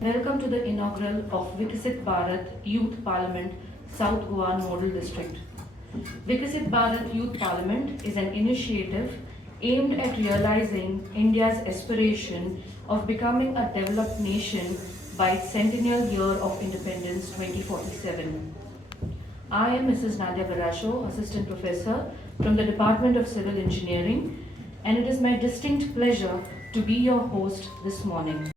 Welcome to the inaugural of Viksit Bharat Youth Parliament, South Goa Nodal District. Viksit Bharat Youth Parliament is an initiative aimed at realizing India's aspiration of becoming a developed nation by its centennial year of independence 2047. I am Mrs. Nadia Garasho, Assistant Professor from the Department of Civil Engineering, and it is my distinct pleasure to be your host this morning.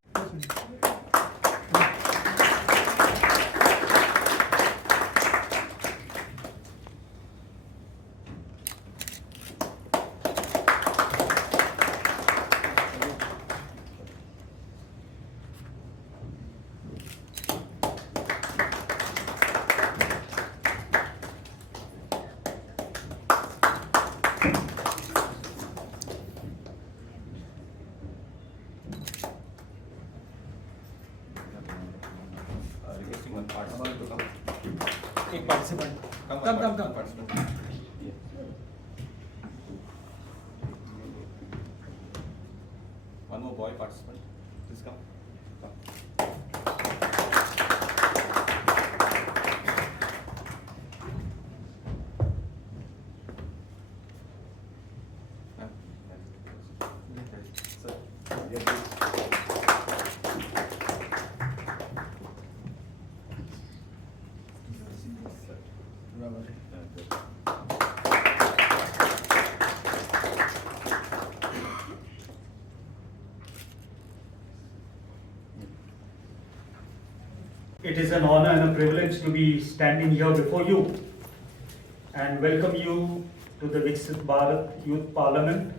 Requesting one participant to come. एक participant. Come. Participant. One more boy participant. Please come. Sir, here please. It is an honor and a privilege to be standing here before you and welcome you to the Viksit Bharat Youth Parliament,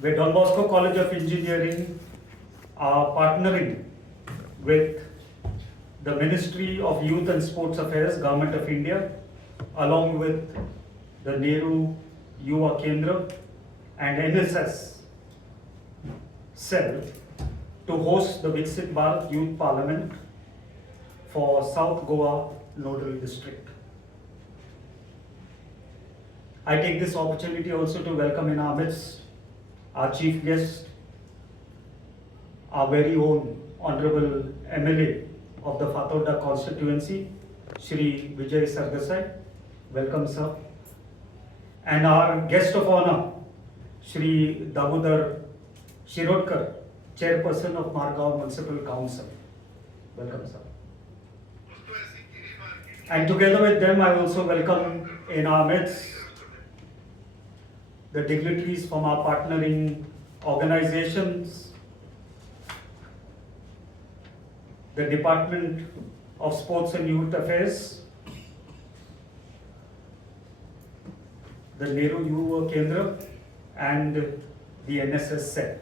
where Don Bosco College of Engineering are partnering with the Ministry of Youth and Sports Affairs, Government of India, along with the Nehru Yuva Kendra and NSS cell to host the Viksit Bharat Youth Parliament for South Goa Nodal District. I take this opportunity also to welcome in our midst our chief guest, our very own Honorable MLA of the Fatorda constituency, Shri Vijay Sargasai. Welcome, sir. And our guest of honor, Shri Damodar Shirodkar, Chairperson of Margao Municipal Council. Welcome, sir. And together with them, I also welcome in our midst the dignitaries from our partnering organizations, the Department of Sports and Youth Affairs, the Nehru Yuva Kendra, and the NSS cell.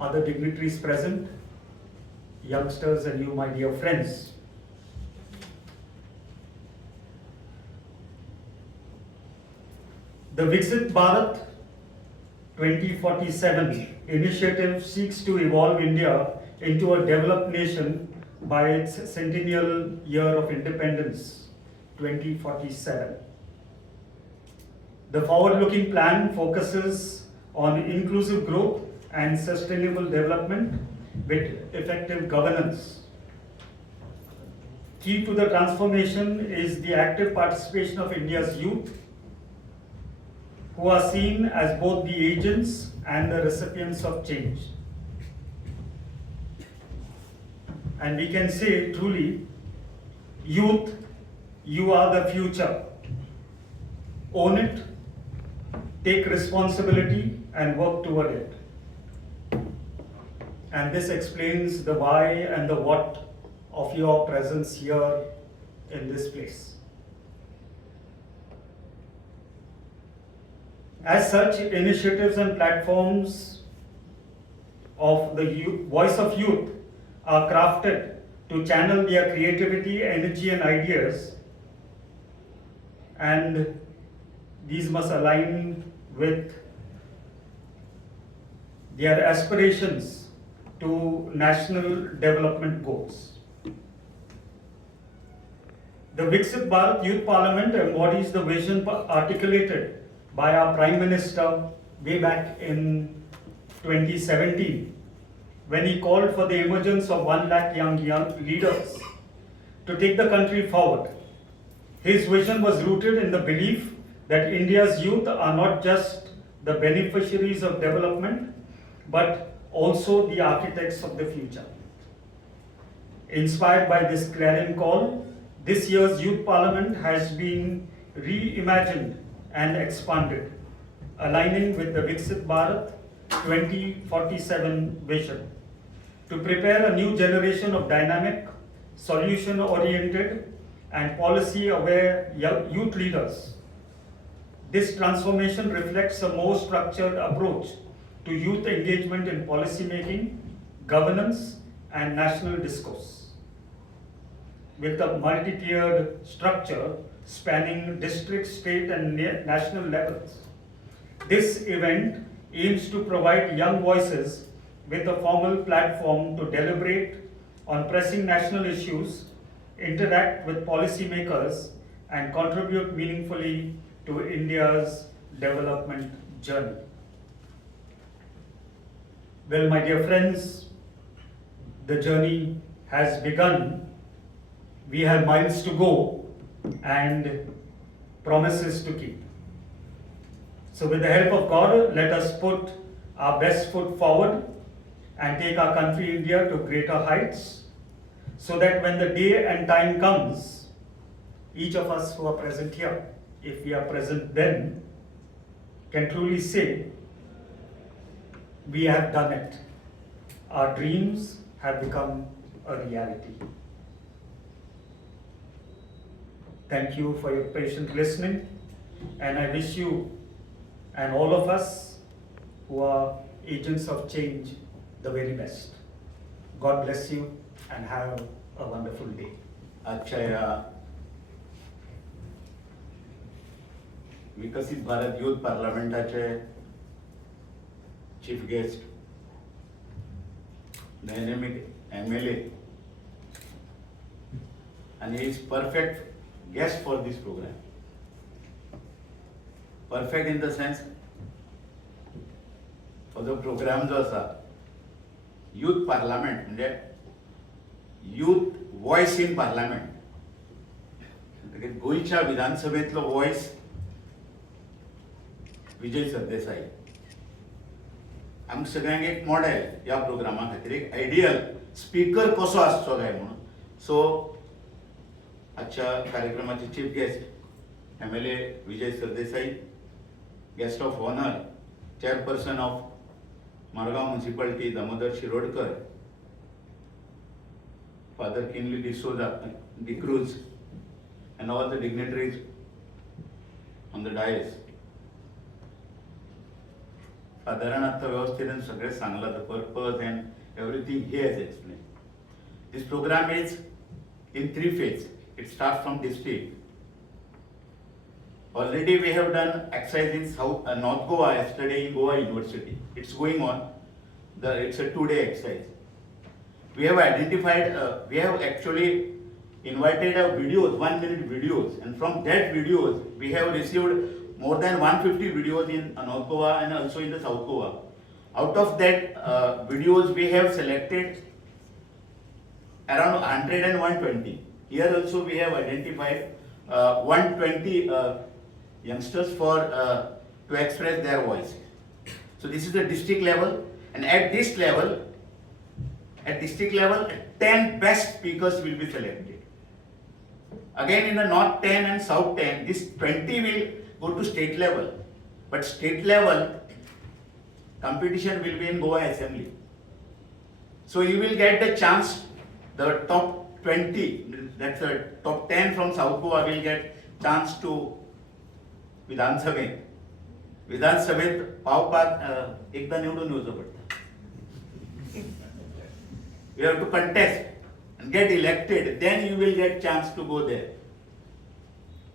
Other dignitaries present, youngsters and you, my dear friends. The Viksit Bharat 2047 initiative seeks to evolve India into a developed nation by its centennial year of independence, 2047. The forward-looking plan focuses on inclusive growth and sustainable development with effective governance. Key to the transformation is the active participation of India's youth, who are seen as both the agents and the recipients of change. And we can say truly, youth, you are the future. Own it, take responsibility and work toward it. And this explains the why and the what of your presence here in this place. As such, initiatives and platforms of the voice of youth are crafted to channel their creativity, energy and ideas, and these must align with their aspirations to national development goals. The Viksit Bharat Youth Parliament embodies the vision articulated by our Prime Minister way back in 2017 when he called for the emergence of 1 lakh young leaders to take the country forward. His vision was rooted in the belief that India's youth are not just the beneficiaries of development, but also the architects of the future. Inspired by this clarion call, this year's Youth Parliament has been reimagined and expanded, aligning with the Viksit Bharat 2047 vision to prepare a new generation of dynamic, solution-oriented, and policy-aware youth leaders. This transformation reflects a more structured approach to youth engagement in policy making, governance, and national discourse. With a multi-tiered structure spanning district, state, and national levels, this event aims to provide young voices with a formal platform to deliberate on pressing national issues, interact with policymakers, and contribute meaningfully to India's development journey. Well, my dear friends, the journey has begun. We have miles to go and promises to keep. So with the help of God, let us put our best foot forward and take our country India to greater heights, so that when the day and time comes, each of us who are present here, if we are present then, can truly say, we have done it. Our dreams have become a reality. Thank you for your patient listening, and I wish you and all of us who are agents of change the very best. God bless you and have a wonderful day. आजच्या या Viksit Bharat youth पार्लमेंटाचे chief guest dynamic MLA and he is perfect guest for this program. Perfect in the sense for the program जो असा youth parliament म्हणजे youth voice in parliament. गोयच्या विधानसभेतलो voice विजय सरदेसाई. आमकां सगळ्यांक एक model या प्रोग्रामा खातीर एक आयडियल स्पीकर कसो आसचो काय म्हणून. सो आजच्या कार्यक्रमाचे chief guest MLA Vijay Sardesai, guest of honour chairperson of Margao municipality Damodar Shirodkar, Father Kinley De Cruz, and all the dignitaries on the dais. साधारण आता व्यवस्थेने सगळे Sangla the purpose and everything he has explained. This program is in 3 phases. It starts from district. Already we have done exercise in North Goa yesterday in Goa University. It's going on. It's a 2-day exercise. We have identified, we have actually invited videos, 1-minute videos, and from that videos we have received more than 150 videos in North Goa and also in the South Goa. Out of that videos we have selected around 100 and 120. Here also we have identified 120 youngsters for to express their voice. So this is the district level, and at this level, at district level, 10 best speakers will be selected. Again, in the North 10 and South 10, this 20 will go to state level. But state level competition will be in Goa Assembly. So you will get the chance, the top 20, that's the top 10 from South Goa will get chance to Vidhan Sabhet. Vidhan Sabhet पावपाक एकदा निवडून येवचो पडटा. You have to contest and get elected, then you will get chance to go there.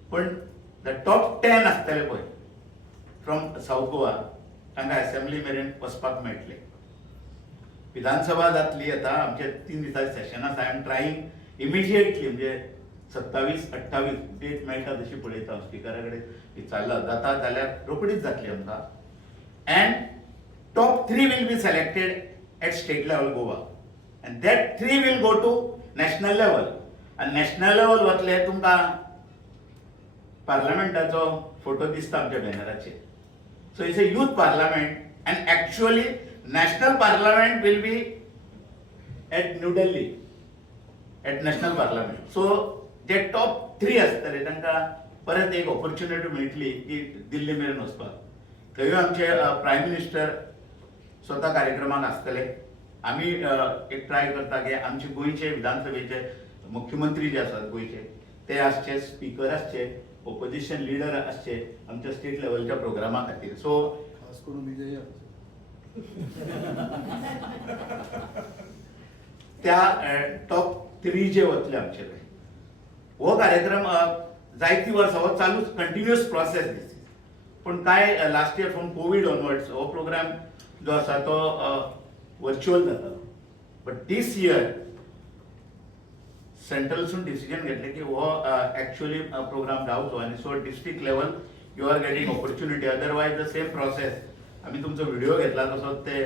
But the top 10 आसतले पळय from South Goa तांकां assembly मेरेन वचपाक मेळटलें. विधानसभा जातली आता आमचे 3 दिसांचे सेशन आसा. आय एम ट्रायिंग इमिजिएटली म्हणजे 27-28 डेट मेळटा तशी पळयता स्पिकरा कडेन विचारला जाता जाल्यार रोखडीच जातली आमकां. And top 3 will be selected at state level Goa, and that 3 will go to national level, and national level वतले तुमकां पार्लमेंटाचो फोटो दिसता आमच्या बॅनराचेर. So it's a youth parliament, and actually national parliament will be at New Delhi, at national parliament. So J top 3 आसतले तांकां परत एक opportunity मेळटली की दिल्ली मेरेन वचपाक. थंय आमचे प्रायम मिनिस्टर स्वता कार्यक्रमाक आसतले. आमी एक ट्राय करता की आमचे गोंयचे विधानसभेचे मुख्यमंत्री जे आसात गोंयचे ते आसचे, स्पीकर आसचे, ऑपोजिशन लिडर आसचे आमच्या स्टेट लेवलच्या प्रोग्रामा खातीर. सो खास करून विजय त्या टॉप 3 जे वतले आमचे कडेन. हो कार्यक्रम जायती वर्सां हो चालूच कंटिन्युअस प्रोसेस दिस. पण काय last year from covid onwards हो प्रोग्राम जो आसा तो वर्च्युअल जातालो. बट दीस इयर सेंट्रलसून डिसिजन घेतले की हो एक्चुअली प्रोग्राम जावचो, आनी so district level you are getting opportunity. Otherwise the same process आमी तुमचो व्हिडिओ घेतला तसो ते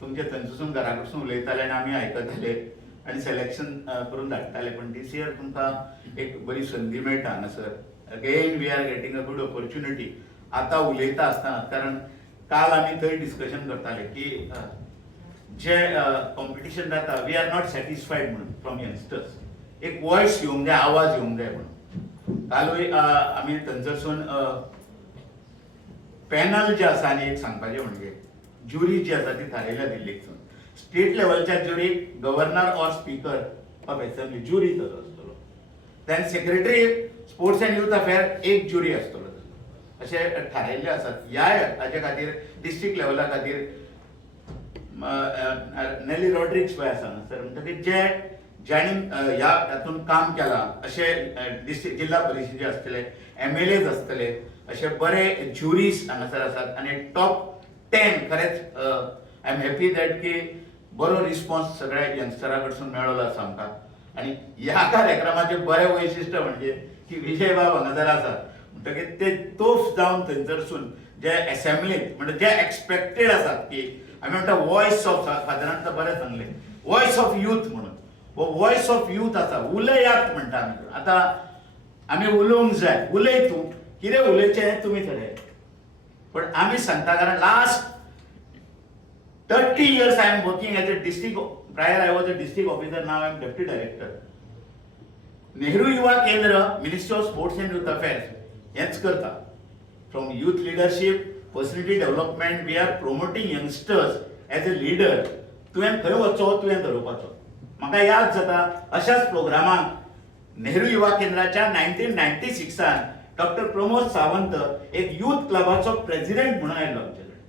तुमचे थंयसून घरा कडसून उलयताले आनी आमी आयकताले आनी सिलेक्शन करून धाडटाले. पण दीस इयर तुमकां एक बरी संदी मेळटा हांगासर. Again we are getting a good opportunity. आतां उलयता आसतना, कारण काल आमी थंय डिस्कशन करताले की जे कॉम्पिटिशन जाता वी आर नॉट सॅटिस्फायड म्हणून फ्रॉम यंगस्टर्स. एक वॉयस येवंक जाय, आवाज येवंक जाय म्हणून. कालूय आमी थंयसरसून पॅनल जे आसा आनी एक सांगपाचें म्हणजे ज्युरी जी आसा ती थारायल्या दिल्लीसून. स्टेट लेवलच्या ज्युरीक governor or speaker of assembly jury ताचो आसतलो. Then secretary sports and youth affair एक ज्युरी आसतलो. अशे थारायल्ले आसात. ह्या हाचे खातीर डिस्ट्रिक्ट लेवला खातीर नेली रॉड्रिक्स पळय आसा सर, म्हणटकीर ज्यांनी ह्या हातून काम केलां अशे डिस्ट्रिक्ट जिल्हा परिशदेचे आसतले, MLAs आसतले, अशे बरे ज्युरीज हांगासर आसात. आनी टॉप 10 खरेंच आय एम हॅपी दॅट की बरो रिस्पॉन्स सगळ्या यंगस्टरा कडसून मेळ्ळो आसा आमकां. आनी ह्या कार्यक्रमाचें बरें वैशिश्ट्य म्हणजे की विजय बाब हांगासर आसात म्हणटकीर ते तोफ जावन थंयसरसून जे असेंब्लींत म्हणजे जे एक्सपेक्टेड आसात की आमी म्हणटा वॉयस ऑफ, फादरान बरें सांगलें, वॉयस ऑफ यूथ म्हणून. हो वॉयस ऑफ यूथ आसा, उलयात म्हणटा आमी. आतां आमी उलोवंक जाय, उलय तूं, कितें उलयचें हें तुमी थरय. पण आमी सांगता कारण last 30 years I am working as a district, prior I was a district officer, now I am deputy director. Nehru Yuva Kendra, ministry of sports and youth affairs हेच करता. From youth leadership, personality development, we are promoting youngsters as a leader. तुवें खंय वचो, तुवें धरोवपाचो. म्हाका याद जाता अशाच प्रोग्रामाक नेहरू युवा केंद्राच्या 1996 डॉक्टर प्रमोद सावंत एक यूथ क्लबाचो प्रेसिडेंट म्हणून आयलो आमचे कडेन.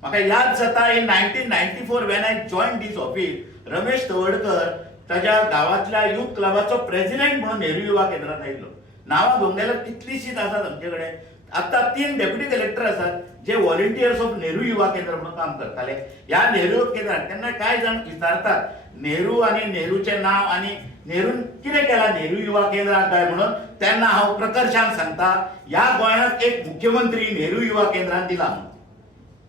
म्हाका याद जाता in 1994 when I join this office, Ramesh Tawadkar ताच्या गांवांतल्या यूथ क्लबाचो प्रेसिडेंट म्हणून नेहरू युवा केंद्रात आयलो. नांवां घेवंक गेल्यार कितलींशींच आसात आमचे कडेन. आतां 3 डेप्युटी कलेक्टर आसात जे व्हॉलंटियर्स ऑफ नेहरू युवा केंद्र म्हणून काम करताले. ह्या नेहरू युवा केंद्रात तेन्ना कांय जाण विचारतात नेहरू आनी नेहरूचें नांव आनी नेरून कितें केलां नेहरू युवा केंद्राक काय म्हणून. तेन्ना हांव प्रकर्शान सांगता ह्या गोंयांत एक मुख्यमंत्री नेहरू युवा केंद्रान दिला,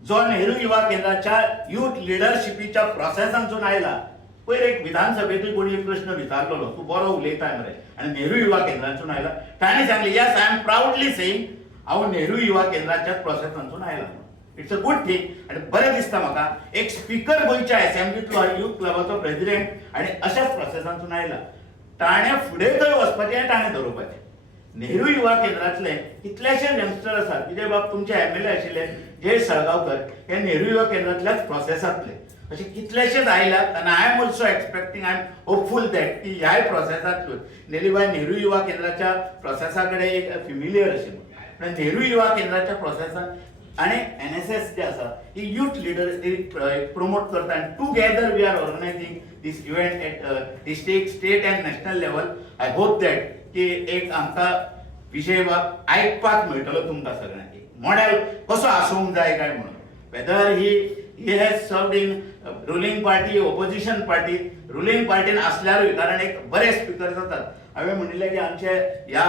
जो नेहरू युवा केंद्राच्या यूथ लिडरशिपीच्या प्रोसेसांतून आयला. पयर एक विधानसभेचो कोणी प्रश्न विचारलेलो, तूं बरो उलयता मरे, आनी नेहरू युवा केंद्रांतून आयला. ताणें सांगलें yes I am proudly saying हांव नेहरू युवा केंद्राच्या प्रोसेसांतून आयला. इट्स अ गुड थिंग आनी बरें दिसता म्हाका एक स्पीकर गोंयच्या असेंब्लींतलो यूथ क्लबाचो प्रेसिडेंट आनी अशाच प्रोसेसांतून आयला. ताणें फुडें खंय वचपाचें हें ताणें धरोवपाचें. नेहरू युवा केंद्रांतले कितलेशे यंगस्टर आसात. विजय बाब तुमचे MLA आशिल्ले जयेश साळगांवकर हे नेहरू युवा केंद्रांतल्याच प्रोसेसांतले. अशे कितलेशेच आयल्यात आनी I am also expecting, I am hopeful that की ह्याय प्रोसेसांतून नेलीबाई नेहरू युवा केंद्राच्या प्रोसेसा कडेन एक फिमिलियर अशें म्हणून नेहरू युवा केंद्राच्या प्रोसेसांत आनी NSS जे आसा ही यूथ लिडर प्रमोट करता. आनी together we are organizing these event at district, state and national level. I hope that की एक आमकां विजय बाब आयकपाक मेळटलो तुमकां सगळ्यांक एक मॉडेल कसो आसूंक जाय काय म्हणून. Whether he has served in ruling party, opposition party. Ruling पार्टीन असल्यारूय कारण एक बरे स्पीकर जातात. हांवें म्हणिल्लें की आमचे ह्या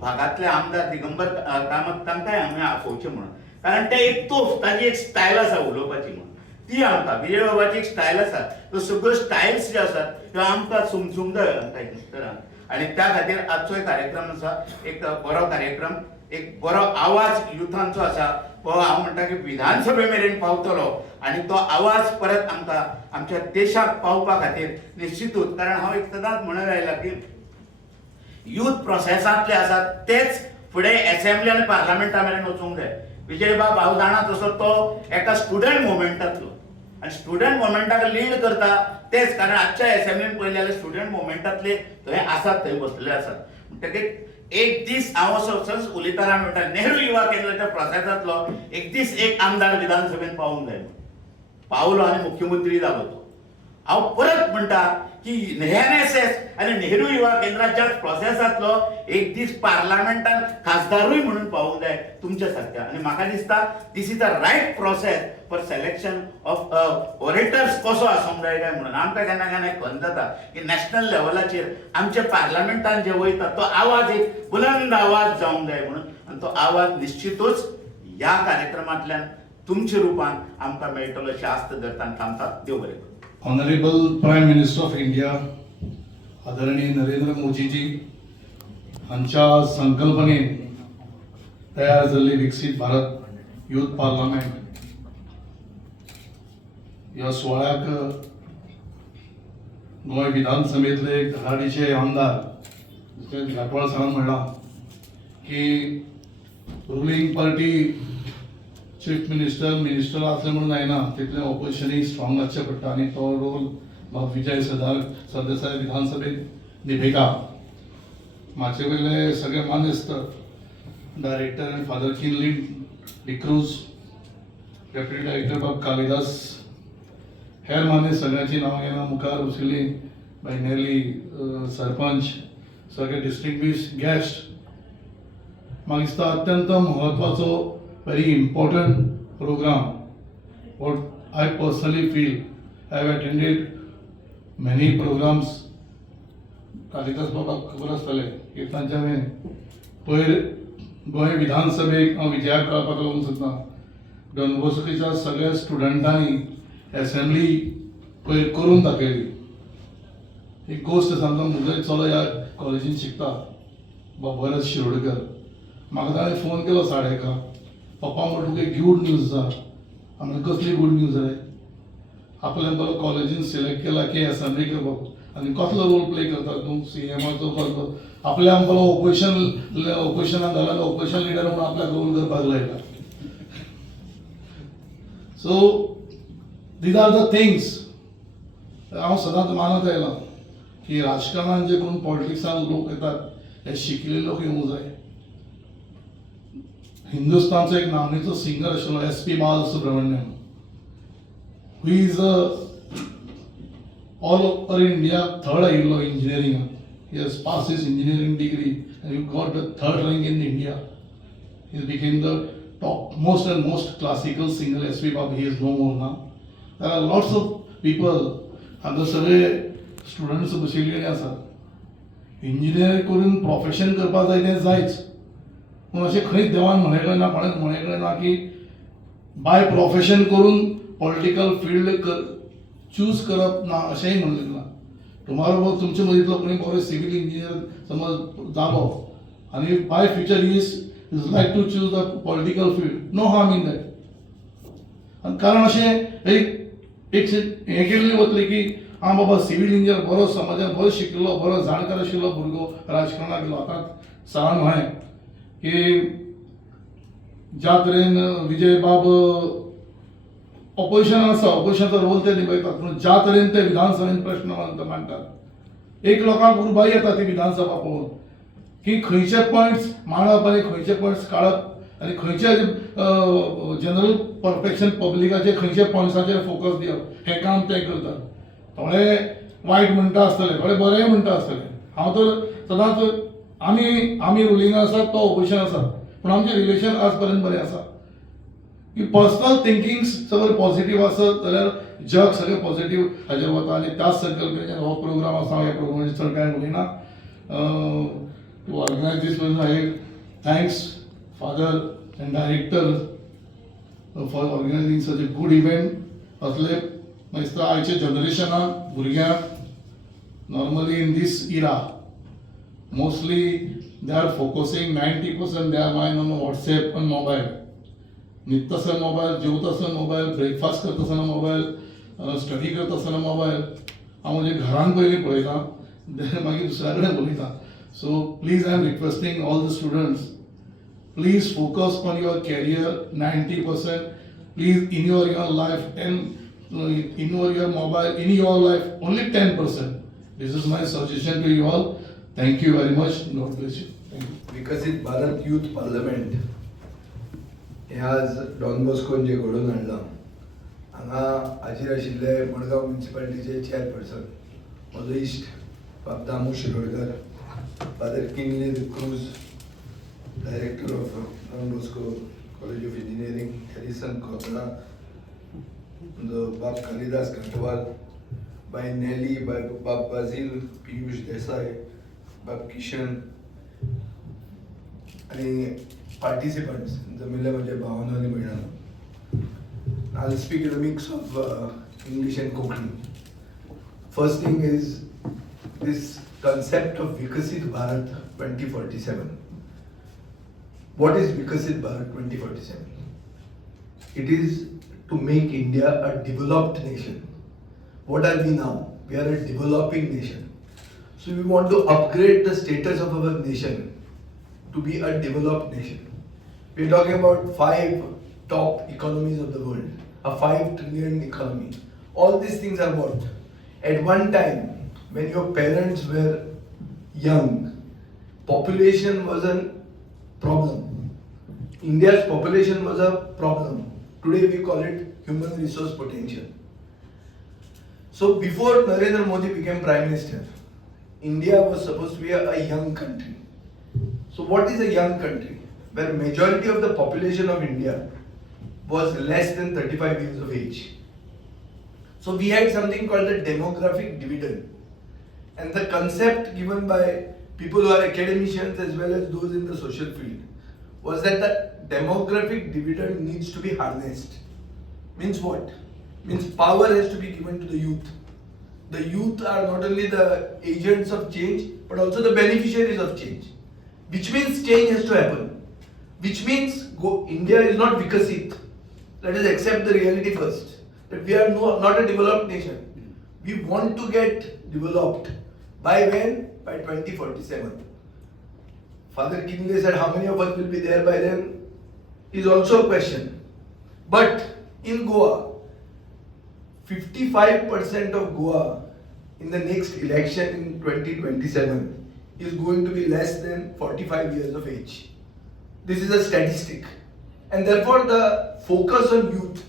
भागांतले आमदार दिगंबर कामत तांकांय आमी आपोवचे म्हणून. कारण ते एक तोफ, ताची एक स्टायल आसा उलोवपाची म्हणून. ती आमकां विजय बाबाची एक स्टायल आसा, त्यो सगळ्यो स्टायल्स ज्यो आसात त्यो आमकां समजूंक जाय तरान. आनी त्या खातीर आजचो एक कार्यक्रम आसा, एक बरो कार्यक्रम, एक बरो आवाज युथांचो आसा, तो हांव म्हणटा की विधानसभे मेरेन पावतलो आनी तो आवाज परत आमकां आमच्या देशाक पावपा खातीर निश्चितूच. कारण हांव एक सदांच म्हणत आयला की यूथ प्रोसेसांतले आसात तेच फुडें असेंब्ली आनी पार्लमेंटा मेरेन वचूंक जाय. विजय बाब हांव जाणा तसो तो एका स्टुडंट मुवमेंटांतलो आनी स्टुडंट मुवमेंटाक लीड करता तेच. कारण आजच्या असेंब्लीन पळयलें जाल्यार स्टुडंट मुवमेंटांतले थंय आसात, थंय बसलेले आसात. म्हणटकीर एक दीस हांव असो सहज उलयतना म्हणटा नेहरू युवा केंद्राच्या प्रोसेसांतलो एक दीस एक आमदार विधानसभेन पावूंक जाय. पावलो आनी मुख्यमंत्री जालो तो. हांव परत म्हणटा की NSS आनी नेहरू युवा केंद्राच्या प्रोसेसांतलो एक दीस पार्लमेंटान खासदारूय म्हणून पावूंक जाय तुमच्या सारक्या. आनी म्हाका दिसता this is the right process for selection of orators कसो आसूंक जाय काय म्हणून. आमकां केन्ना केन्ना खंत जाता की नॅशनल लेवलाचेर आमच्या पार्लमेंटान जे वयता तो आवाज एक बुलंद आवाज जावंक जाय म्हणून. आनी तो आवाज निश्चितूच ह्या कार्यक्रमांतल्यान तुमच्या रूपान आमकां मेळटलो अशी आस्त धरतान थांबता. देव बरें करूं. Honorable Prime Minister of India, आदरणीय नरेंद्र मोदीजी हांच्या संकल्पनेन तयार जाल्ली विकसीत भारत यूथ पार्लमेंट ह्या सुवाळ्याक गोंय विधानसभेतले धडाडीचे आमदार जशें घाटवाळ सरान म्हणलां की रुलींग पार्टी चीफ मिनिस्टर असले म्हणून जायना, तितले ऑपोजिशनय स्ट्रॉंग आसचें पडटा आनी तो रोल विजय सरदेसाय विधानसभेत निभयता. म्हाजे वयले सगळे मानेस्त डायरेक्टर आनी फादर किनलीन डिक्रूज, डेप्युटी डायरेक्टर बाब कालिदास, हेर माने सगळ्यांची नांवां घेना मुखार वचिल्लीं बाय नेरली सरपंच, सगळे डिस्टिंग्विश गेस्ट. म्हाका दिसता अत्यंत म्हत्वाचो very important program. What I personally feel, I have attended many programs. Kalidas बाबा खबर आसतलें की तांच्या पयर गोंय विधानसभेक हांव विजयाक कळपाक लागून सुद्दां डॉन बॉस्कोच्या सगळ्या स्टुडंटांनी असेंब्ली पयर करून दाखयली. एक गोश्ट सांगता, म्हजो चलो ह्या कॉलेजीन शिकता, भरत शिरोडकर. म्हाका ताणें फोन केलो 11:30. पप्पा म्हणटा एक गूड न्यूज आसा. हांवें कसली गूड न्यूज रे? आपल्यान बरो कॉलेजीन सिलेक्ट केला की असेंब्ली करपाक आनी कसलो रोल प्ले करता तूं CMचो कसलो? आपल्याक बरो ऑपोजिशनाक घालून ऑपोजिशन लिडर म्हणून आपल्याक रोल करपाक लायला. So these are the things हांव सदांच मानत आयलां की राजकारणान जे कोण पॉलिटिक्सान लोक येतात हे शिकिल्ले लोक येवंक जाय. हिंदुस्तानचो एक नामनेचो सिंगर आशिल्लो SP Balasubrahmanyam, who is all over India third आयिल्लो इंजिनियरिंगाक. He has pass his engineering degree and he got the third rank in India. He became the top most classical singer. SP बाब he is no more now. There are lots of people. हांगा सगळे students बशिल्ले आसात. Engineer करून profession करपाक जाय तें जायच, पूण अशें खंयच देवान म्हणलें ना, कोणेंच म्हणलें ना की बाय प्रोफेशन करून पॉलिटिकल फील्ड चूज करप ना, अशेंय म्हणलें ना. टुमारो तुमचे मदींतलो कोणी बरो सिवील इंजिनियर समज जालो आनी by future is like to choose the political field, no harm in that. कारण अशें एक हें केल्ली वतली की हां बाबा सिवील इंजिनियर बरो समाजान बरो शिकिल्लो, बरो जाणकार आशिल्लो भुरगो राजकारणाक गेलो. आतां सरान म्हळें की ज्या तरेन विजय बाब ऑपोजिशन आसा, ऑपोजिशनाचो रोल ते निभयतात, पूण ज्या तरेन ते विधानसभेन प्रश्न मांडटात, एक लोकांक उर्बाई येता ती विधानसभा पळोवन की खंयचे पॉयंट्स मांडप आनी खंयचे पॉयंट्स काडप आनी खंयचे जनरल परफेक्शन पब्लिकाचे खंयचे पॉयंट्साचेर फोकस दिवप हें काम ते करतात. थोडे वायट म्हणटा आसतले, थोडे बरेय म्हणटा आसतले. हांव तर सदांच आमी रुलिंगान आसात, तो ऑपोजिशन आसा, पूण आमचें रिलेशन आज पर्यंत बरें आसा. की पर्सनल थिंकिंग सगळें पॉझिटिव्ह आसत जाल्यार जग सगळें पॉझिटिव्ह हाजेर वता. आनी त्याच संकल्पनेन हो प्रोग्राम आसा. ह्या प्रोग्रामाचेर चड कांय उलयना. टू ऑर्गनायज दीस हांवें thanks father and director for organising such a good event. असले म्हाका दिसता आयच्या जनरेशनाक भुरग्यांक normally in this era mostly they are focusing 90% their mind on WhatsApp and mobile. न्हिदतासतना मोबायल, जेवतासतना मोबायल, ब्रेकफास्ट करतासतना मोबायल, स्टडी करतासतना मोबायल. हांव म्हज्या घरान पयलीं पळयता, मागीर दुसऱ्या कडेन पळयता. So please I am requesting all the students, please focus on your career 90%. Please in your life and in your mobile, in your life only 10%. This is my suggestion to you all. Thank you very much. God bless you. Thank you. विकसित Bharat youth parliament हे आज don बॉस्कोन जे घडोवन हाडलां हांगा हाजीर आशिल्ले Madgaon म्युनिसिपालिटीचे chairperson म्हजो इश्ट बाब Damu Shirodkar, father Kingsley Cruz, director of Don Bosco college of engineering, Harrison Khotra, बाब कालिदास घाटवाल, बाय नेली, बाब बाजील पियुष देसाई, बाब किशन आणि पार्टिसिपंट्स जमिल्ले म्हणजे भावना आणि भयणां. I'll speak in a mix of English and Konkani. First thing is this concept of Viksit Bharat 2047. What is Viksit Bharat 2047? It is to make India a developed nation. What are we now? We are a developing nation. So we want to upgrade the status of our nation to be a developed nation. We are talking about 5 top economies of the world, a 5 trillion economy. All these things are what? At one time, when your parents were young, population was a problem. India's population was a problem. Today we call it human resource potential. So before Narendra Modi became Prime Minister, India was supposed to be a young country. So what is a young country? Where majority of the population of India was less than 35 years of age. So we had something called the demographic dividend. And the concept given by people who are academicians as well as those in the social field was that the demographic dividend needs to be harnessed. Means what? Means power has to be given to the youth. The youth are not only the agents of change, but also the beneficiaries of change. Which means change has to happen. Which means India is not Viksit. Let us accept the reality first. That we are not a developed nation. We want to get developed. By when? By 2047. Father Kingley said how many of us will be there by then is also a question. But in Goa, 55% of Goa in the next election in 2027 is going to be less than 45 years of age. This is a statistic. And therefore the focus on youth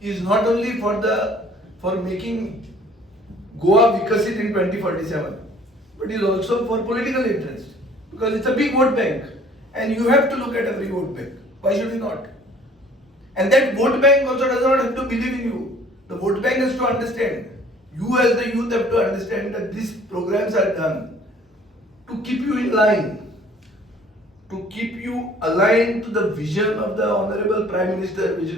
is not only for making Goa Viksit in 2047, but is also for political interest. Because it's a big vote bank. And you have to look at every vote bank. Why should we not? And that vote bank also does not have to believe in you. The vote bank has to understand. You as the youth have to understand that these programs are done to keep you in line, to keep you aligned to the vision of the Honorable Prime Minister, which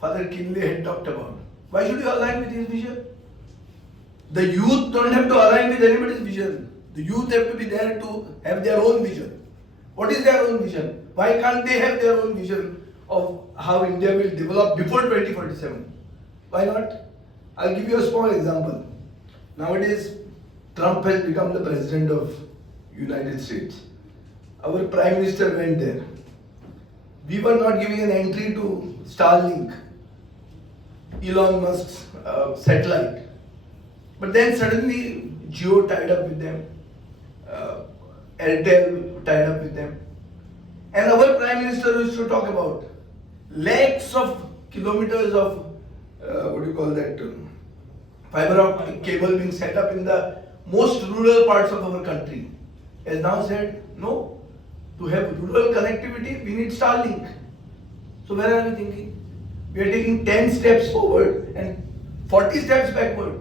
Father Kinley had talked about. Why should you align with his vision? The youth don't have to align with anybody's vision. The youth have to be there to have their own vision. What is their own vision? Why can't they have their own vision of how India will develop before 2047? Why not? I'll give you a small example. Nowadays, Trump has become the president of United States. Our Prime Minister went there. We were not giving an entry to Starlink, Elon Musk's satellite. But then suddenly Jio tied up with them, Airtel tied up with them. And our Prime Minister used to talk about lakhs of kilometers of fiber optic cable being set up in the most rural parts of our country. Has now said, no, to have rural connectivity, we need Starlink. So where are we thinking? We are taking 10 steps forward and 40 steps backward.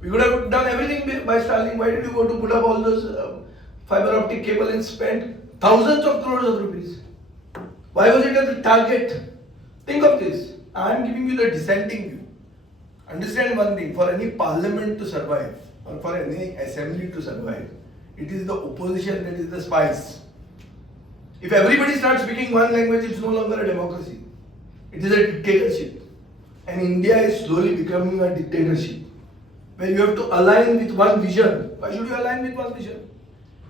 We could have done everything by Starlink. Why did you go to put up all those fiber optic cable and spend thousands of crores of rupees? Why was it at the target? Think of this. I am giving you the dissenting view. Understand one thing, for any parliament to survive, or for any assembly to survive, it is the opposition that is the spice. If everybody starts speaking one language, it's no longer a democracy. It is a dictatorship. And India is slowly becoming a dictatorship, where you have to align with one vision. Why should you align with one vision?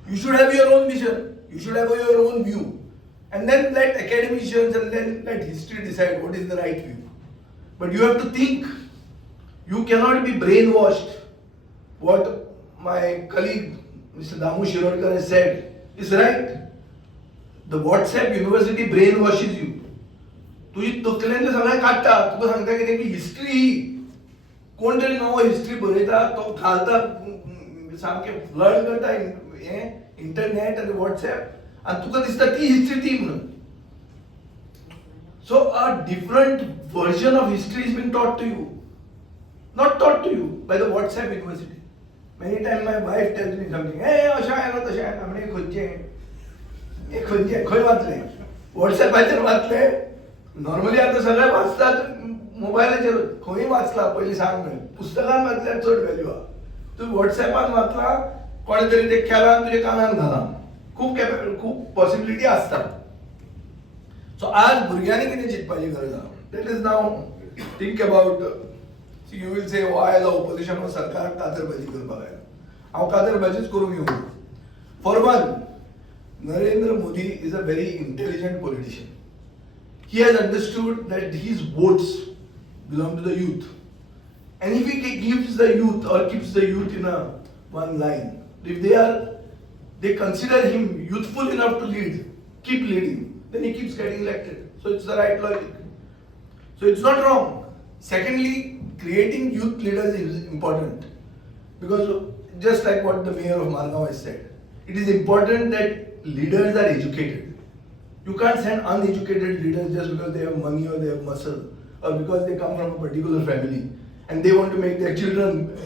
You should have your own vision. You should have your own view. And then let academicians and then let history decide what is the right view. But you have to think. You cannot be brainwashed. What my colleague Mr. Damu Shirodkar has said is right. The WhatsApp university brainwashes you. तुझी तकलेंतले सगळें काडटा तुका सांगता कितें की history कोण तरी नवो हिस्ट्री बरयता तो घालता सामकें फ्लड करता हें इंटरनेट आनी WhatsApp आनी तुका दिसता ती हिस्ट्री ती म्हणून. So a different version of history is being taught to you, not taught to you by the WhatsApp university. Many times my wife tells me something, hey, अशें आहे ना तशें आहे ना म्हणे खंयचें खंय वाचलें WhatsAppचेर वाचलें. नॉर्मली आता सगळे वाचतात मोबायलाचेर खंय वाचला पयलीं सांग न्हय पुस्तकान वाचल्यार चड व्हॅल्यू आहा. तूं WhatsApपान वाचला कोणे तरी ते केला तुजे कानान घाला खूब पॉसिबिलिटी आसता. सो आज भुरग्यांनी कितें चिंतपाची गरज आहा. That is now think about you we'll से वाय द ऑपोजिशन ऑफ सरकार कातरबाजी करपाक आयला. हांव कातरबाजीच करूंक येवं. For one, Narendra Modi is a very intelligent politician. He has understood that his votes belong to the youth. And if he gives the youth or keeps the youth in a one line, if they consider him youthful enough to lead, keep leading, then he keeps getting elected. So it's the right logic. So it's not wrong. Secondly, creating youth leaders is important. Because just like what the mayor of Margao has said, it is important that leaders are educated. You can't send uneducated leaders just because they have money or they have muscle or because they come from a particular family and they want to make their children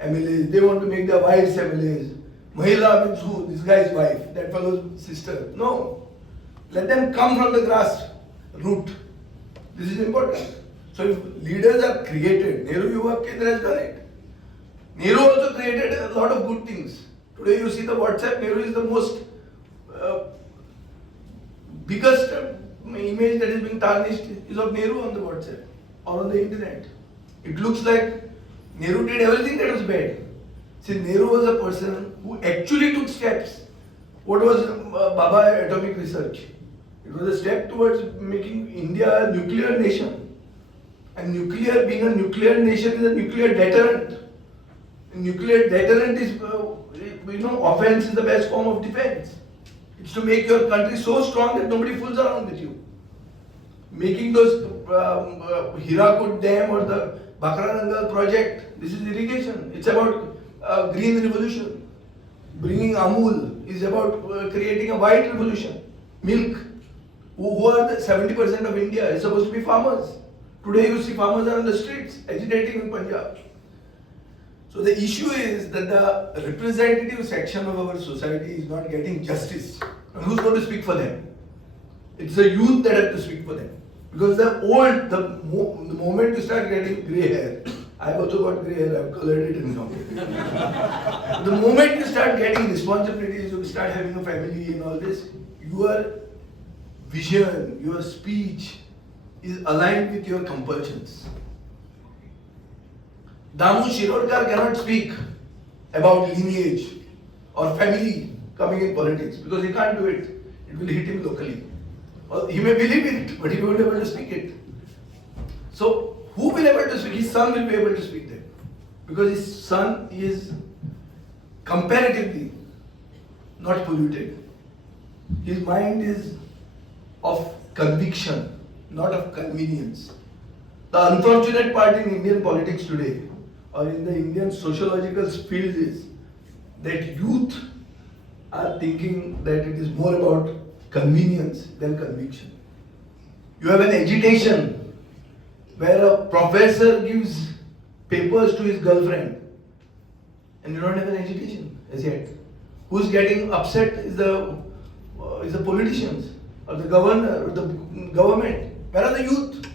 MLAs, they want to make their wives MLAs. Mahila means who? This guy's wife, that fellow's sister. No. Let them come from the grass root. This is important. So if leaders are created, Nehru Yuva Kendra has done it. Nehru also created a lot of good things. Today you see the WhatsApp, Nehru is the most biggest image that is being tarnished is of Nehru on the WhatsApp or on the internet. It looks like Nehru did everything that was bad. See, Nehru was a person who actually took steps. What was Baba atomic research? It was a step towards making India a nuclear nation. And being a nuclear nation is a nuclear deterrent. Nuclear deterrent is, offense is the best form of defense. It's to make your country so strong that nobody fools around with you. Making those Hirakud Dam or the Bakaranangal project, this is irrigation. It's about green revolution. Bringing Amul is about creating a white revolution. Milk. Who are the 70% of India is supposed to be farmers. Today you see farmers are on the streets agitating in Punjab. So the issue is that the representative section of our society is not getting justice. And who's going to speak for them? It's the youth that have to speak for them. Because the moment you start getting grey hair, I've also got grey hair, I've colored it in some. The moment you start getting responsibilities, you start having a family and all this, your vision, your speech is aligned with your compulsions. Damu Shirodkar cannot speak about lineage or family coming in politics because he can't do it. It will hit him locally. Or he may believe it, but he won't be able to speak it. So, who will be able to speak? His son will be able to speak them. Because his son is comparatively not polluted. His mind is of conviction, not of convenience. The unfortunate part in Indian politics today, or in the Indian sociological field, is that youth are thinking that it is more about convenience than conviction. You have an agitation where a professor gives papers to his girlfriend and you don't have an agitation as yet. Who's getting upset is the politicians or the governor or the government. Where are the youth?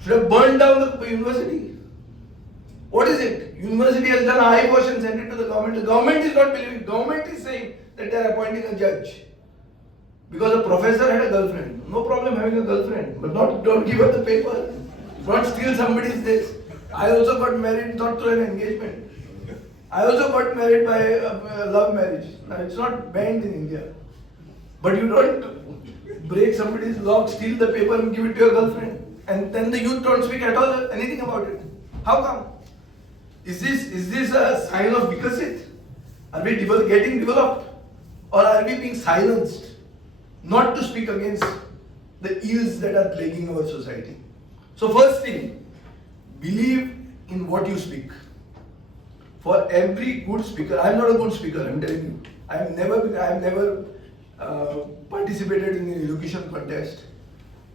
Should have burned down the university. What is it? University has done a high wash and sent it to the government. The government is not believing. Government is saying that they are appointing a judge. Because a professor had a girlfriend. No problem having a girlfriend. But don't give her the paper. Not steal somebody's this. I also got married not through an engagement. I also got married by a love marriage. Now it's not banned in India. But you don't break somebody's lock, steal the paper and give it to your girlfriend. And then the youth don't speak at all, anything about it. How come? Is this a sign of Viksit? Are we getting developed? Or are we being silenced? Not to speak against the ills that are plaguing our society. So first thing, believe in what you speak. For every good speaker, I am not a good speaker, I am telling you. I have never participated in an elocution contest.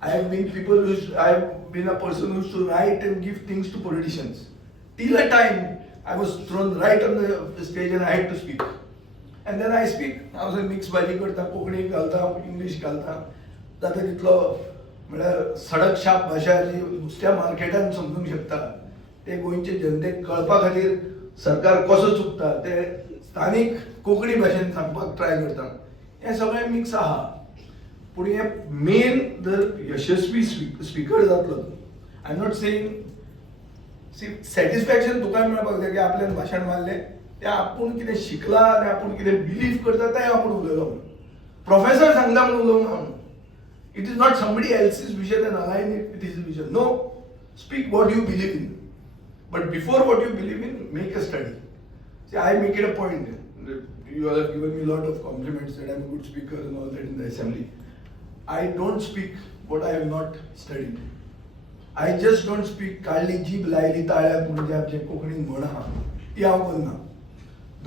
I have been a person who used to write and give things to politicians. Till a time, I was thrown right on the stage and I had to speak. And then I speak. I was a mix भाजी करता, कोंकणी घालता, English घालता. जाता तितलो म्हळ्यार सडक शाप भाशा जी नुसत्या मार्केटान समजूंक शकता. ते गोंयचे जनतेक कळपा खातीर सरकार कसो चुकता ते स्थानीक कोंकणी भाशेन सांगपाक ट्राय करता. हे सगळें मिक्स आहा. पूण हे मेन जर यशस्वी स्पीकर जातलो, I am not saying satisfaction तुका मेळपाक जाय की आपल्यान भाशण मारलें ते आपूण कितें शिकला आनी आपूण कितें बिलीव करता तें आपूण उलयलो म्हणून. प्रोफेसर सांगता म्हणून उलोवंक ना म्हणून. It is not somebody else's vision and align it with his vision. No, speak what you believe in. But before what you believe in, make a study. See, I make it a point. You all have given me a lot of compliments that I'm a good speaker and all that in the assembly. I don't speak what I have not studied. I just don't speak काळली जीभ लायली ताळ्याक म्हणजे आमचे कोंकणीन म्हण आहा ती हांव करना.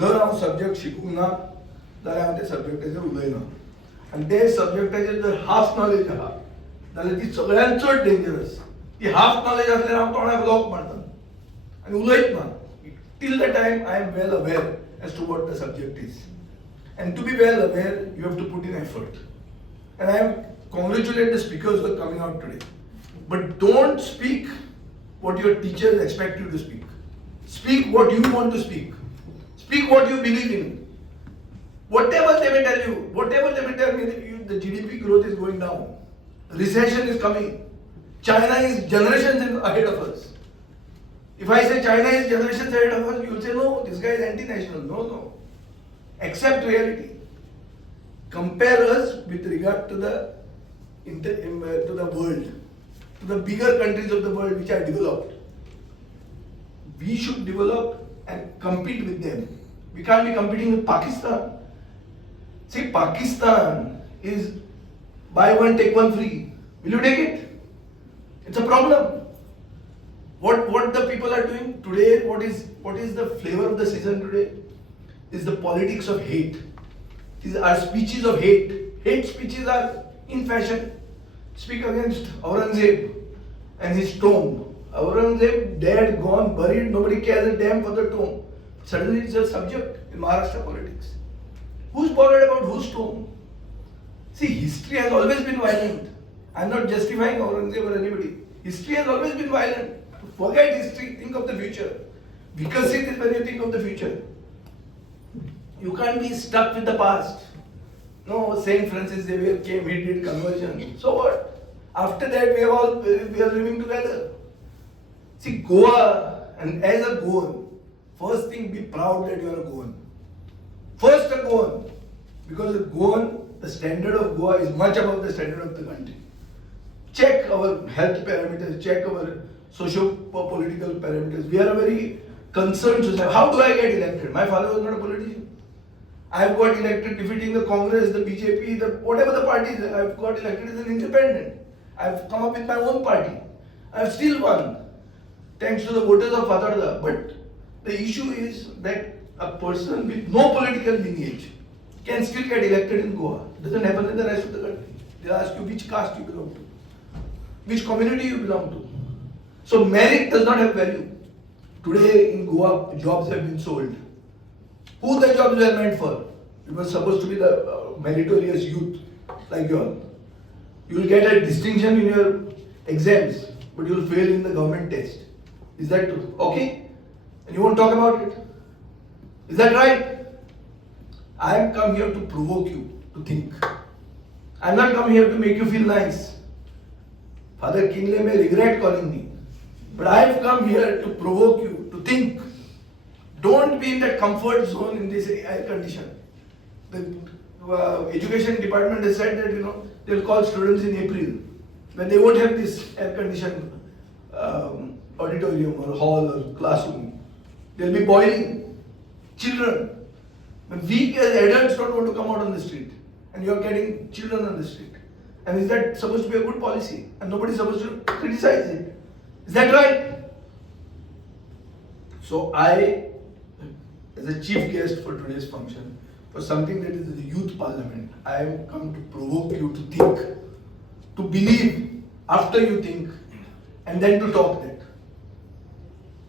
जर हांव सब्जेक्ट शिकूंक ना जाल्यार हांव त्या सब्जेक्टाचेर उलयना. आनी ते सब्जेक्टाचेर जर हाफ नॉलेज आहा जाल्यार ती सगळ्यांत चड डेंजरस. ती हाफ नॉलेज आसल्यार हांव तोंडाक लॉक मारता. And उलयत ना. Till the time I am well aware as to what the subject is. And to be well aware, you have to put in effort. And I congratulate the speakers who are coming out today. But don't speak what your teachers expect you to speak. Speak what you want to speak. Speak what you believe in. Whatever they may tell you, whatever they may tell me, the GDP growth is going down. Recession is coming. China is generations ahead of us. If I say China is generations ahead of us, you will say, no, this guy is anti-national. No. Accept reality. Compare us with regard to the world, to the bigger countries of the world which are developed. We should develop and compete with them. We can't be competing with Pakistan. See, Pakistan is buy one, take one free. Will you take it? It's a problem. What the people are doing today, what is the flavor of the season today, is the politics of hate. These are speeches of hate. Hate speeches are in fashion. Speak against Aurangzeb and his tomb. Aurangzeb dead, gone, buried, nobody cares a damn for the tomb. Suddenly it's a subject in Maharashtra politics. Who's bothered about whose tomb? See, history has always been violent. I'm not justifying Aurangzeb or anybody. History has always been violent. Forget history, think of the future. Viksit is when you think of the future. You can't be stuck with the past. No, Saint Francis Xavier came, he did conversion. So what? After that, we are living together. See, Goa, and as a Goan, first thing, be proud that you are a Goan. First a Goan. Because a Goan, the standard of Goa is much above the standard of the country. Check our health parameters, check our socio-political parameters. We are a very concerned society. How do I get elected? My father was not a politician. I have got elected defeating the Congress, the BJP, whatever the parties. I have got elected as an independent. I have come up with my own party. I have still won, thanks to the voters of Fatarda. But the issue is that a person with no political lineage can still get elected in Goa. It doesn't happen in the rest of the country. They ask you which caste you belong to, which community you belong to. So merit does not have value. Today in Goa, jobs have been sold. Who the jobs were meant for? It was supposed to be the meritorious youth like you all. You will get a distinction in your exams, but you will fail in the government test. Is that true? Okay? and you won't talk about it. Is that right? I have come here to provoke you to think. I'm not come here to make you feel nice. Father Kingley may regret calling me, but I have come here to provoke you to think. Don't be in that comfort zone in this air condition. The education department has said that they'll call students in April when they won't have this air conditioned auditorium or hall or classroom. They'll be boiling. Children. When we as adults don't want to come out on the street, and you're getting children on the street. And is that supposed to be a good policy? And nobody's supposed to criticize it. Is that right? So I, as a chief guest for today's function, for something that is the youth parliament, I have come to provoke you to think, to believe after you think, and then to talk that.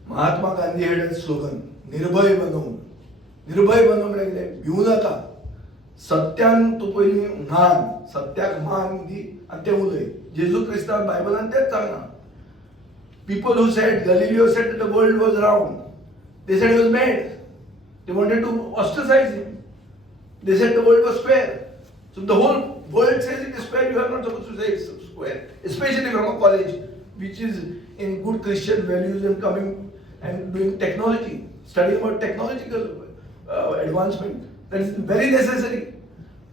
Mahatma Gandhi had a slogan, Nirbhay Bano. Nirbhay Bano म्हणजे भिवू नका. सत्यान तू पयली मान, सत्याक मान दी आणि ते उलय. जेजू क्रिस्तान बायबलान तेच सांगना. People who said, Galileo said that the world was round. They said he was mad. They wanted to ostracize him. They said the world was square. So the whole world says it is square, you are not supposed to say it's square. Especially from a college which is in good Christian values and coming and doing technology, studying about technological advancement. That is very necessary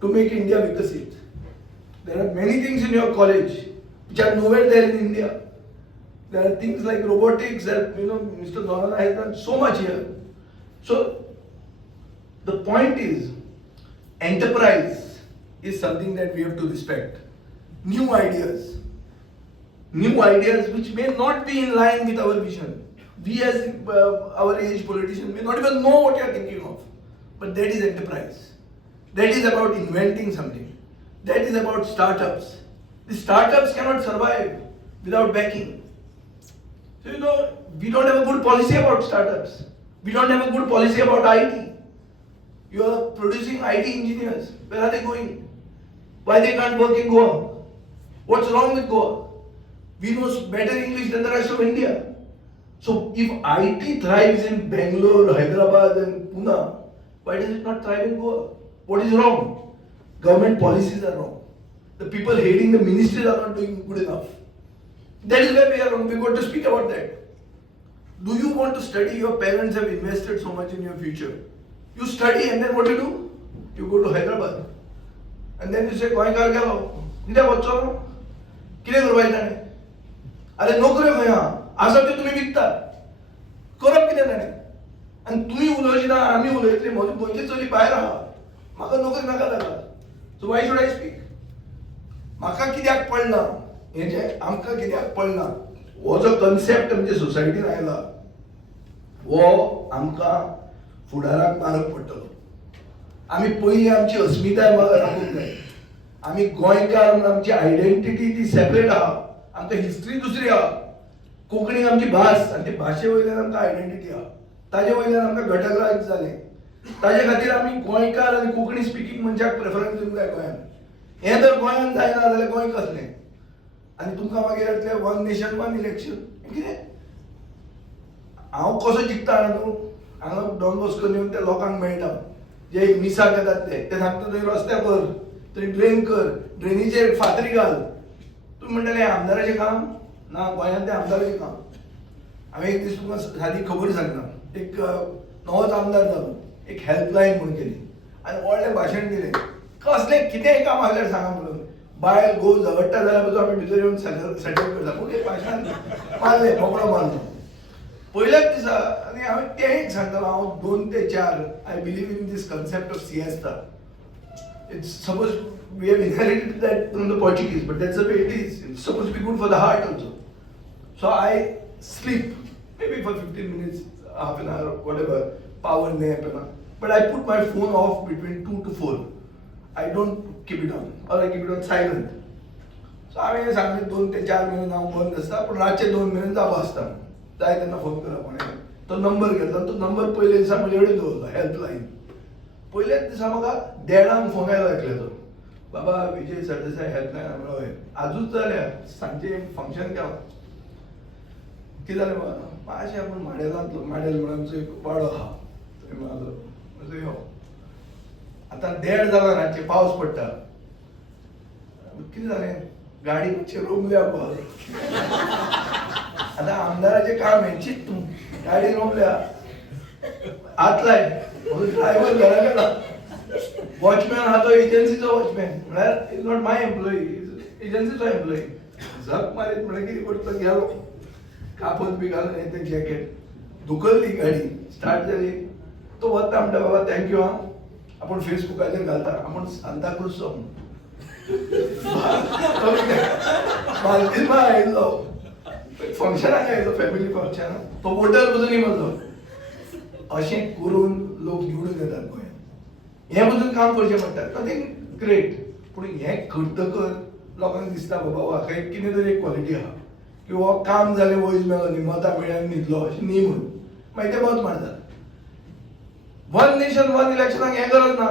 to make India Viksit. There are many things in your college which are nowhere there in India. There are things like robotics that Mr. Norana has done so much here. So the point is, enterprise is something that we have to respect. New ideas which may not be in line with our vision. We as our age politicians may not even know what you are thinking of. But that is enterprise. That is about inventing something. That is about startups. The startups cannot survive without backing. So we don't have a good policy about startups. We don't have a good policy about IT. You are producing IT engineers. Where are they going? Why they can't work in Goa? What's wrong with Goa? We know better English than the rest of India. So if IT thrives in Bangalore, Hyderabad and Pune, why does it not thrive in Goa? What is wrong? Government policies are wrong. The people heading the ministries are not doing good enough. That is where we are wrong. We got to speak about that. Do you want to study? Your parents have invested so much in your future. You study and then what do you do? You go to Hyderabad. And then you say, Goinkar gelo. Nida bachcho. Kile karvai jane? Are nokre khaya. Asa te tumi vikta. Korab kide jane? And तुम्ही उलोयची ना आम्ही उलयतले मोदी चली भायर आहा म्हाका नोकरी नाका लागला सो वाय शुड आय स्पीक म्हाका कित्याक पडना हे जे आमकां कित्याक पडना हो जो कन्सेप्ट म्हणजे सोसायटीन आयला हो आमकां फुडाराक मारक पडटलो आमी पयलीं आमची अस्मिताय राखूंक जाय आमी गोंयकार म्हणून आमची आयडेंटिटी ती सेपरेट आहा आमकां हिस्ट्री दुसरी आहा कोंकणी आमची भास आनी ते भाशे वयल्यान आमकां आयडेंटिटी आहा ताजे वयल्यान आमकां घटक राज्य जालें ताजे खातीर आमी गोंयकार आनी कोंकणी स्पिकींग मनशाक प्रेफरन्स दिवंक जाय गोंयांत हें जर गोंयांत जायना जाल्यार गोंय कसलें आनी तुमकां मागीर येतलें वन नेशन वन इलेक्शन कितें हांव कसो जिखता जाणा तूं हांगा डॉन बॉस्को येवन त्या लोकांक मेळटा जे मिसाक येतात ते सांगता थंय रस्ते कर थंय ड्रेन कर ड्रेनीचेर फातरी घाल तुमी म्हणटले आमदाराचें काम ना गोंयांत तें आमदाराचें काम हांवें एक दीस तुमकां सादी खबर सांगता एक नवोच आमदार जालो एक हेल्पलायन म्हणून केली आनी व्हडलें भाशण दिलें कसलें कितेंय काम आसल्यार सांगा म्हणून बायल घोव झगडटा जाल्यार पासून आमी भितर येवन सेटल करता ओके भाशण मारलें मोकळो मारलो पयल्याच दिसा आनी हांवें तें एक सांगतालो हांव 2 ते 4 I believe in these concept of siesta it's suppose we have inherited that from the Portuguese but that's the way it is it's suppose be good for the heart also so I sleep maybe for 15 minutes, half an hour, whatever, power nap, but I put my phone off between 2 to 4. I don't keep it on, or I keep it on silent. So I सांगले 2 ते 4 minute हांव बंद आसता पण रातचे 2 minute जागो आसता जाय तेन्ना फोन करप कोणें तो नंबर घेतलो तो नंबर पयले दिसा म्हजे कडेन दवरलो हेल्पलायन पयल्याच दिसा म्हाका देडांक फोन आयलो एकल्याचो बाबा विजय सरदेसाय हेल्पलायन म्हणलो हय आजूच जाल्या सांजचे फंक्शन केलां कितें जालें मातशें आपूण माडेलांतलो माडेल म्हणून आमचो एक वाडो आहा थंय म्हाजो म्हजो यो आतां देड जालां रातचे पावस पडटा कितें जालें गाडी मातशी रोमल्या पळय आतां आमदाराचें काम हें चित्त तूं गाडी रोमल्या हात लाय म्हणून ड्रायव्हर घरा गेला वॉचमॅन आहा तो एजन्सीचो वॉचमॅन म्हळ्यार is not my employee is एजन्सीचो एम्प्लॉई झक मारीत म्हळ्यार कितें करता गेलो कापत बी घालून येते जॅकेट धुकल्ली गाडी स्टार्ट जाली तो वता म्हणटा बाबा थँक्यू आं आपूण फेसबुकाचेर घालता आपूण सांताक्रूजचो बालदिमा आयिल्लो फंक्शनाक आयिल्लो फॅमिली फंक्शन तो वोटर पसून इमल्लो अशें करून लोक निवडून येतात गोंयांत हें पसून काम करचें म्हणटात नथींग ग्रेट पूण हें करतकर लोकांक दिसता बाबा हाका कितें तरी एक क्वॉलिटी आहा की हो काम जालें वयस मेलो न्ही मतां मेळ्ळ्यान न्हिदलो अशें न्ही म्हणून मागीर ते मत मारतात वन नेशन वन इलेक्शनाक हें गरज ना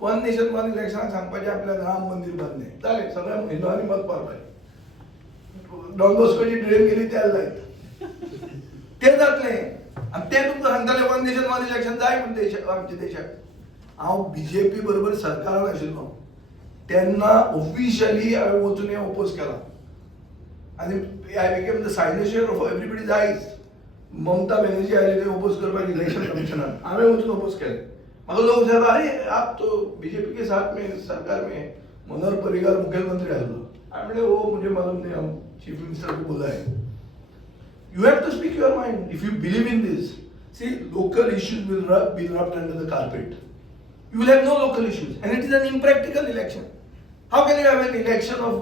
वन नेशन वन इलेक्शनाक सांगपाचें आपल्याक राम मंदीर बांदलें जालें सगळ्या हिंदुआंनी मत मारपाचें डॉन बॉस्कोची ट्रेन गेली त्या लायत तें जातलें आनी तें तुमकां सांगतालें वन नेशन वन इलेक्शन जाय म्हूण आमच्या देशाक हांव बीजेपी बरोबर सरकारान आशिल्लो तेन्ना ऑफिशियली हांवें वचून हें ओपोज केलां आनी I became the cynosure of everybody's eyes Mamata Banerjee आयली थंय ओपोज करपाक इलेक्शन कमिशनान हांवें वचून ओपोज केलें म्हाका लोक विचारता अरे आप तो बीजेपी के साथ में सरकार में मनोहर पर्रीकर मुख्यमंत्री आसलो हांवें म्हणलें ओ मुझे मालूम नहीं हम चीफ मिनिस्टर को बोला है You have to speak your mind. If you believe in this, see, local issues will be rubbed under the carpet. You will have no local issues, and it is an impractical election. How can you have an election of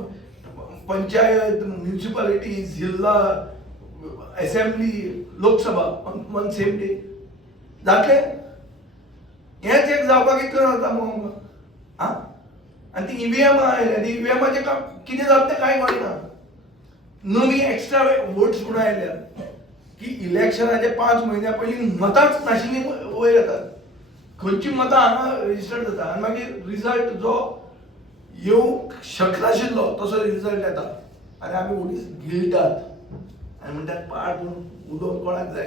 panchayat, municipalities, Zilla, assembly, Lok Sabha on one same day? जातले हेच एक जावपाक इतलो जाता मग आं आनी ती EVM आयले आनी ईव्हीएमाचें काम कितें जाता तें कांय कळना नवी एक्स्ट्रा वोट्स म्हणून आयल्या की इलेक्शनाचे 5 म्हयन्या पयलीं मतांच नाशिल्लीं वयर येतात खंयची मतां हांगा रजिस्टर जाता आनी मागीर रिजल्ट जो येवंक शकनाशिल्लो तसो रिजल्ट येता आनी आमी उडीस गिळटात आनी म्हणटात पाड म्हणून उलोवन कोणाक जाय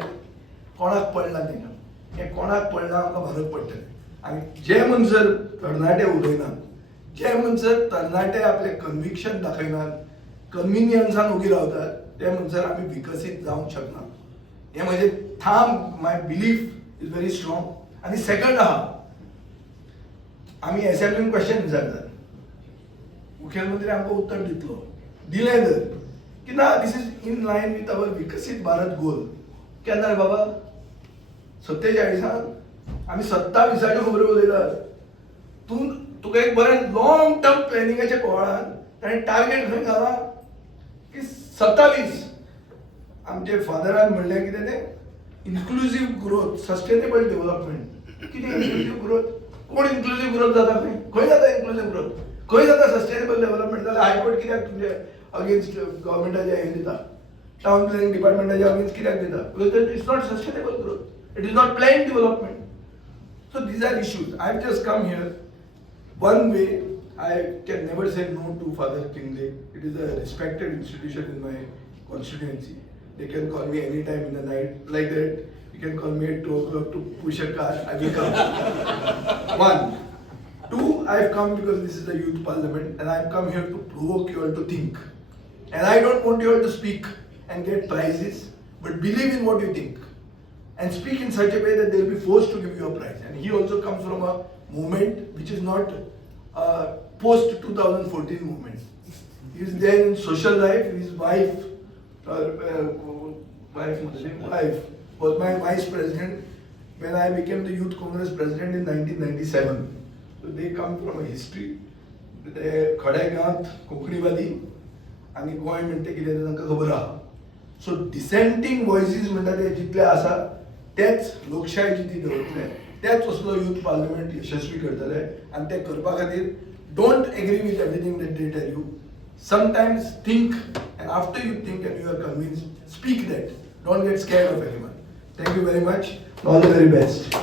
कोणाक पडला तेका हें कोणाक पडना आमकां म्हारग पडटलें आनी जे मनसर तरणाटे उलयनात जे मनसर तरणाटे आपले कन्विक्शन दाखयनात कन्विनियन्सान उगी रावतात ते म्हणसर आमी विकसीत जावंक शकना हें म्हजें ठाम my belief is very strong आनी सेकंड आहा आमी एसेंब्लीन क्वेश्चन विचारतात मुख्यमंत्री आमकां उत्तर दितलो दिलें जर की ना this is in line with our Viksit Bharat गोल केन्ना रे बाबा 47 आमी 27च्यो खबरो उलयतात तुका एक बरें लॉंग टर्म प्लॅनिंगाच्या कोळान ताणें टार्गेट खंय घाला की 27 आमचे फादरान म्हणलें कितें तें इन्क्लुझीव ग्रोथ सस्टेनेबल डेव्हलपमेंट कितें इन्क्लुझीव ग्रोथ कोण इन्क्लुझीव ग्रोथ जाता खंय जाता इन्क्लुझीव ग्रोथ खंय जाता सस्टेनेबल डेव्हलपमेंट जाल्यार हायकोर्ट कित्याक तुमचे अगेन्स्ट गव्हर्मेंटाचे हें दिता टावन प्लॅनिंग डिपार्टमेंटाच्या अगेन्स्ट कित्याक दिता because it's not sustainable growth it is not plan development so these are issues I have just come here one way I can never say no to Father Kingley. It is a respected institution in my constituency. They can call me anytime in the night like that. You can call me at 2 o'clock to push a car. I will come. One. Two, I have come because this is the youth parliament and I have come here to provoke you all to think. And I don't want you all to speak and get prizes, but believe in what you think. And speak in such a way that they will be forced to give you a prize. And he also comes from a movement which is not post 2014 movement. He is there in social life. His wife was my vice president when I became the Youth Congress president in 1997. So they come from a history. ते खडेगांत कोंकणीवादी आनी गोंय म्हणटा कितें तांकां खबर आहा सो डिसेंटींग voices म्हणटा ते जितले आसा तेच लोकशाय जिती दवरतले तेच असलो यूथ पार्लिमेंट यशस्वी करतले आनी ते करपा खातीर don't agree with everything that they tell you. Sometimes think, and after you think and you are convinced, speak that. Don't get scared of anyone. Thank you very much. All the very best.